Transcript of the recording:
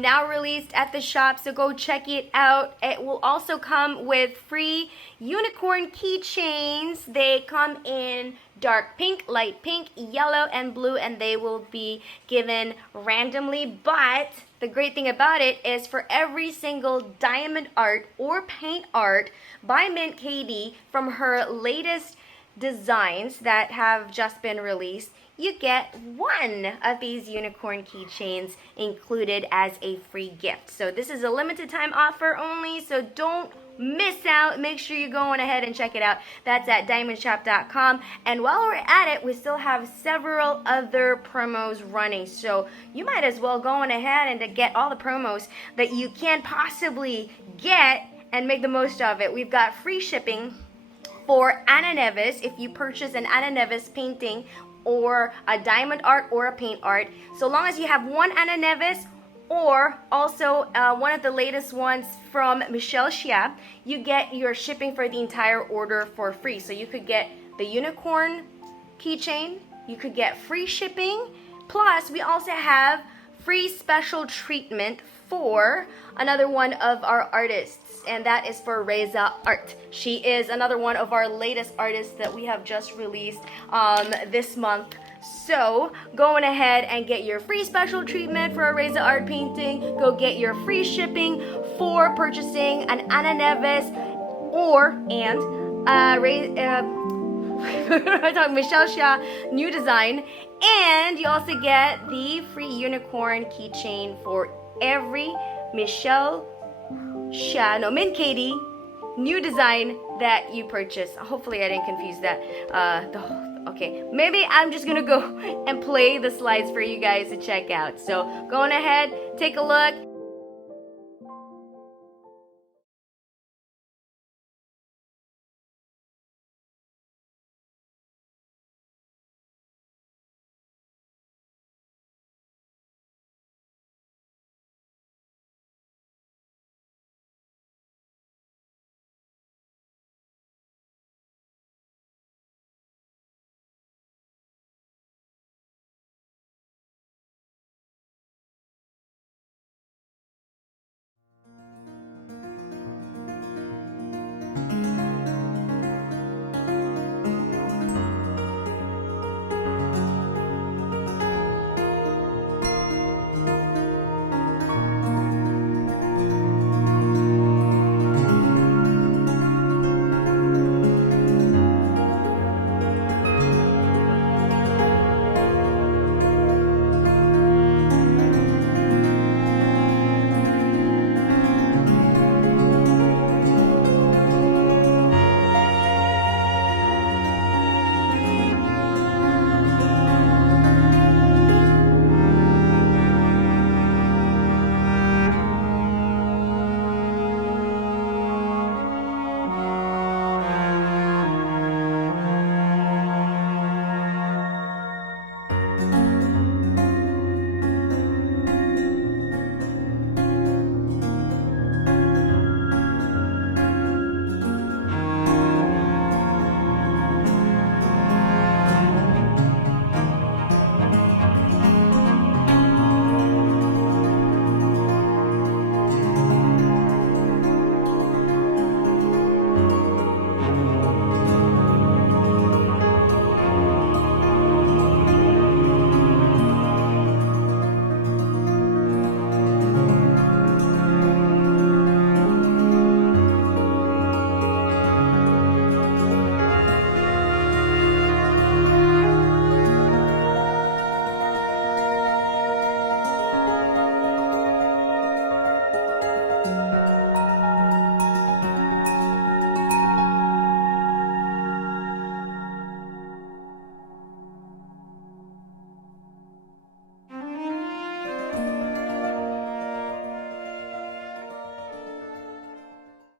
now released at the shop, so go check it out. It will also come with free unicorn keychains. They come in dark pink, light pink, yellow, and blue, and they will be given randomly. But the great thing about it is for every single diamond art or paint art by Mint Katie from her latest designs that have just been released, you get one of these unicorn keychains included as a free gift. So this is a limited time offer only, so don't miss out. Make sure you're going ahead and check it out. That's at DIYmoonshop.com. And while we're at it, we still have several other promos running, so you might as well go on ahead and to get all the promos that you can possibly get and make the most of it. We've got free shipping for Ana Neves if you purchase an Ana Neves painting or a diamond art or a paint art. So long as you have one Ana Neves or also one of the latest ones from Michelle Xia, you get your shipping for the entire order for free. So you could get the unicorn keychain, you could get free shipping, plus we also have free special treatment for another one of our artists, and that is for Reza Art. She is another one of our latest artists that we have just released this month. So going ahead and get your free special treatment for a Reza Art painting. Go get your free shipping for purchasing an Ana Neves Michelle Xia new design, and you also get the free unicorn keychain for every Michelle Xia, Mint Katie new design that you purchase. Hopefully I didn't confuse that. Okay, maybe I'm just gonna go and play the slides for you guys to check out. So go on ahead, take a look.